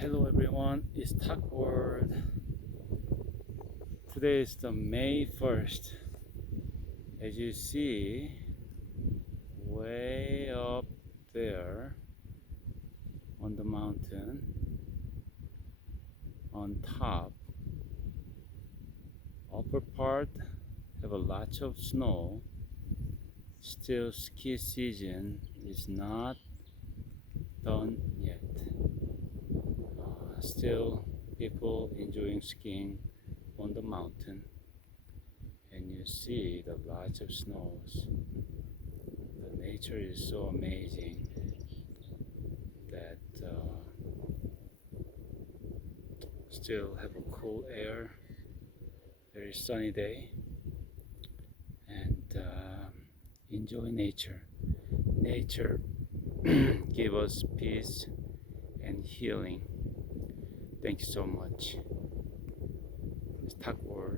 Hello everyone, it's Talk World. Today is the May 1st. As you see, way up there on the mountain, on top, upper part have a lot of snow. Still ski season is not done yet. Still people enjoying skiing on the mountain, and you see the lots of snows. The nature is so amazing that still have a cool air, very sunny day, and enjoy nature. Nature give us peace and healing. Thank you so much. It's Talk World.